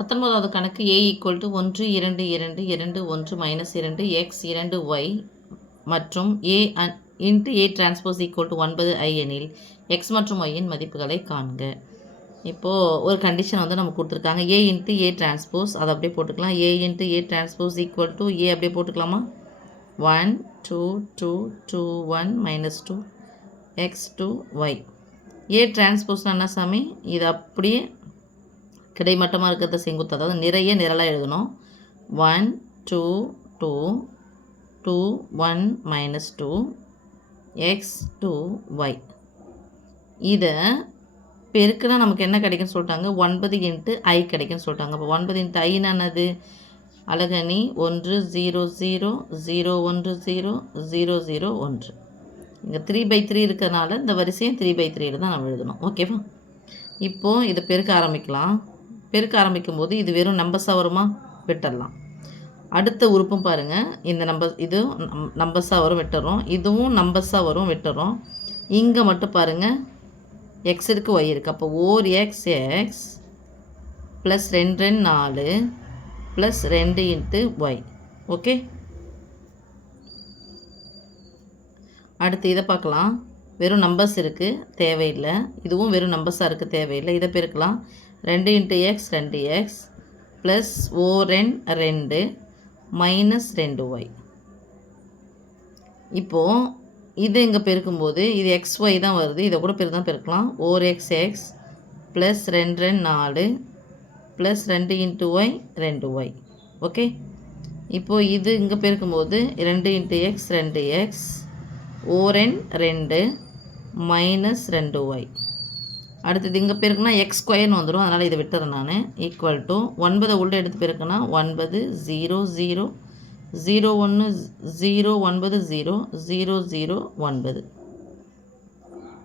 19வது கணக்கு a = 1 2 2 2 1 -2 x 2 y மற்றும் a transpose = 9i எனில் x மற்றும் y இன் மதிப்புகளை காண்க. இப்போது ஒரு கண்டிஷன் வந்து நம்ம கொடுத்துருக்காங்க. a டிரான்ஸ்போஸ் அதை அப்படியே போட்டுக்கலாம். a டிரான்ஸ்போஸ் = a அப்படியே போட்டுக்கலாமா? 1 2 2 2 1 -2 x 2 y. a டிரான்ஸ்போஸ்னால் என்ன சாமி? இது அப்படியே கிடைமட்டமாக இருக்கிறத செங்குத்து, அதாவது நிறைய நிரலாக எழுதணும். 1 2 2 2 1 -2 x 2 y. இதை பெருக்குனா நமக்கு என்ன கிடைக்குன்னு சொல்லிட்டாங்க? 9 × i கிடைக்குன்னு சொல்லிட்டாங்க. அப்போ 9 × i என்னது? அலகணி 1 0 0 0 1 0 0 0 1. இங்கே 3/3 இருக்கிறதுனால இந்த வரிசையும் 3/3 தான் நம்ம எழுதணும். ஓகேவா? இப்போது இதை பெருக்க ஆரம்பிக்கலாம். பெருக்க ஆரம்பிக்கும்போது இது வெறும் நம்பர்ஸாக வருமா? விட்டுடலாம். அடுத்த உறுப்பும் பாருங்கள், இந்த இது நம்பர்ஸாக வரும், விட்டுறோம். இதுவும் நம்பர்ஸாக வரும், விட்டுறோம். இங்கே மட்டும் பாருங்கள், எக்ஸ் இருக்குது, ஒய் இருக்குது. அப்போ 4x plus 2 2 4 plus 2 × y. Okay, அடுத்து இதை பார்க்கலாம். வெறும் நம்பர்ஸ் இருக்குது, தேவையில்லை. இதுவும் வெறும் நம்பர்ஸாக இருக்குது, தேவையில்லை. இதை பெருக்கலாம். 2 × x 2x plus 4n 2 minus 2y. இப்போது இது இங்கே பெருக்கும்போது இது xy தான் வருது. இதை கூட தான் பெருக்கலாம். 4xx plus 2 2 4 plus 2 × y 2y. Okay, இப்போது இது இங்கே பெருக்கும்போது 2 × x 2x 4n 2 minus 2y. அடுத்தது இங்கே பெருக்குனா x² வந்துடும், அதனால் இதை விட்டுறேன் நான். ஈக்குவல் டு 9 உள்ள எடுத்து பெருக்குனா 9 0 0 0 1 0 9 0 0 0 9.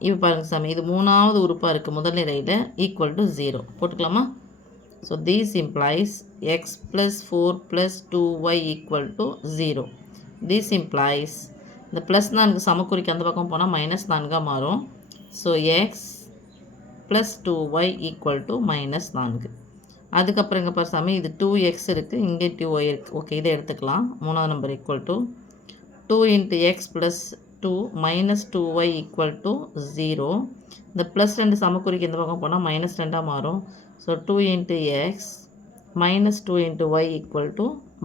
இப்போ பாருங்கள் சாமி, இது மூணாவது உறுப்பாக இருக்குது முதல் நிலையில். ஈக்குவல் டு 0 போட்டுக்கலாமா? So these implies x + 4 + 2y = 0. These implies இந்த ப்ளஸ் 4 சமக்குறிக்கு அந்த பக்கம் போனால் -4 மாறும். So x + 2y = -4. அதுக்கப்புறம் இங்கே பாரு சாமி, இது 2x இருக்குது, இங்கே 2y இருக்குது. ஓகே, இதை எடுத்துக்கலாம். மூணாவது number equal to 2 × x + 2 -2y = 0. இந்த ப்ளஸ் 2 சமக்குறிக்கு இந்த பக்கம் போனால் -2 மாறும். So 2 × x -2 × y =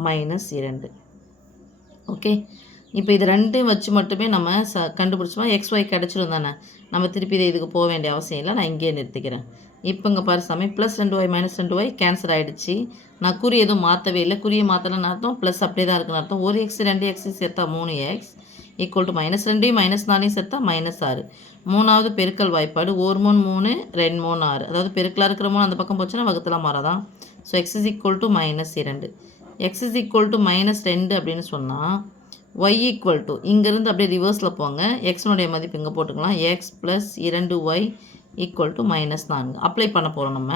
-2. ஓகே, இப்போ இது ரெண்டும் வச்சு மட்டுமே நம்ம கண்டுபிடிச்சோம். xy கிடச்சிடும் தானே, நம்ம திருப்பி இதை இதுக்கு போக வேண்டிய அவசியம் இல்லை. நான் இங்கேயே நிறுத்திக்கிறேன். இப்போ இங்கே பாரு சாமி, ப்ளஸ் 2y -2y கேன்சல் ஆகிடுச்சு. நான் குறி எதுவும் மாற்றவே இல்லை. குறியை மாற்றலன்னு அர்த்தம், ப்ளஸ் அப்படியே தான் இருக்குன்னு அர்த்தம். 1x 2x சேர்த்தா 3x = -2 -4 சேர்த்தா -6. மூணாவது பெருக்கல் வாய்ப்பாடு 1 3 3 2 3 6. அதாவது பெருக்கலாக இருக்கிற 3 அந்த பக்கம் போச்சுன்னா வகுத்தலாம் மாறாதான். So x = -2. x = -2 அப்படின்னு சொன்னால் y = இங்கேருந்து அப்படியே ரிவர்ஸில் போங்க. எக்ஸனுடைய மதிப்பு இங்கே போட்டுக்கலாம். x + 2y = -4 அப்ளை பண்ண போகிறோம் நம்ம.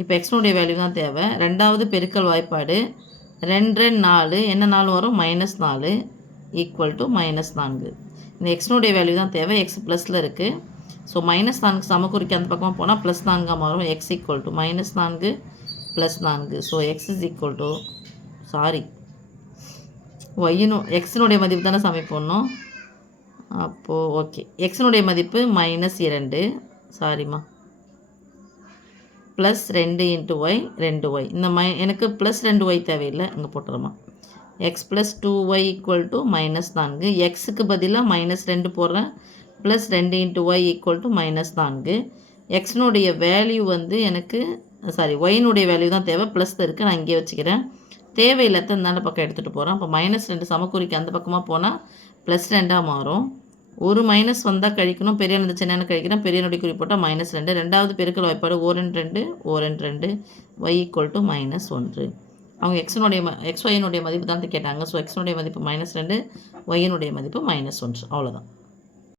இப்போ எக்ஸனுடைய வேல்யூ தான் தேவை. ரெண்டாவது பெருக்கல் வாய்ப்பாடு 2 2 4 என்ன 4 வரும்? -4 = -4. இந்த எக்ஸனுடைய வேல்யூ தான் தேவை. எக்ஸ் ப்ளஸில் இருக்குது. ஸோ -4 சமக்குறிக்கு அந்த பக்கமாக போனால் +4 மாறும். x = -4 + 4. ஸோ x எக்ஸினுடைய மதிப்பு தானே சாமி போடணும். அப்போது ஓகே, எக்ஸினுடைய மதிப்பு -2 சாரிம்மா ப்ளஸ் 2 × y 2y. இந்த எனக்கு ப்ளஸ் 2y தேவையில்லை, இங்கே போட்டுறோமா. x + 2y = -4. எக்ஸுக்கு பதிலாக -2 போடுறேன். Plus 2 × y = -4. எக்ஸினுடைய வேல்யூ வந்து எனக்கு ஒயினுடைய வேல்யூ தான் தேவை. ப்ளஸ் தான் இருக்குது, நான் இங்கே வச்சுக்கிறேன். தேவையில்லாத இந்த பக்கம் எடுத்துகிட்டு போகிறோம். அப்போ -2 சமக்குறிக்கு அந்த பக்கமாக போனால் +2 மாறும். ஒரு மைனஸ் வந்தால் கழிக்கணும். பெரிய இந்த சின்ன கழிக்கிறேன். பெரியனுடைய குறி போட்டால் -2. ரெண்டாவது பெருக்கல் வாய்ப்பாடு 4n 2 y = -1. அவங்க xyனுடைய மதிப்பு தான் கேட்டாங்க. ஸோ எக்ஸனுடைய மதிப்பு -2, yனுடைய மதிப்பு -1. அவ்வளோதான்.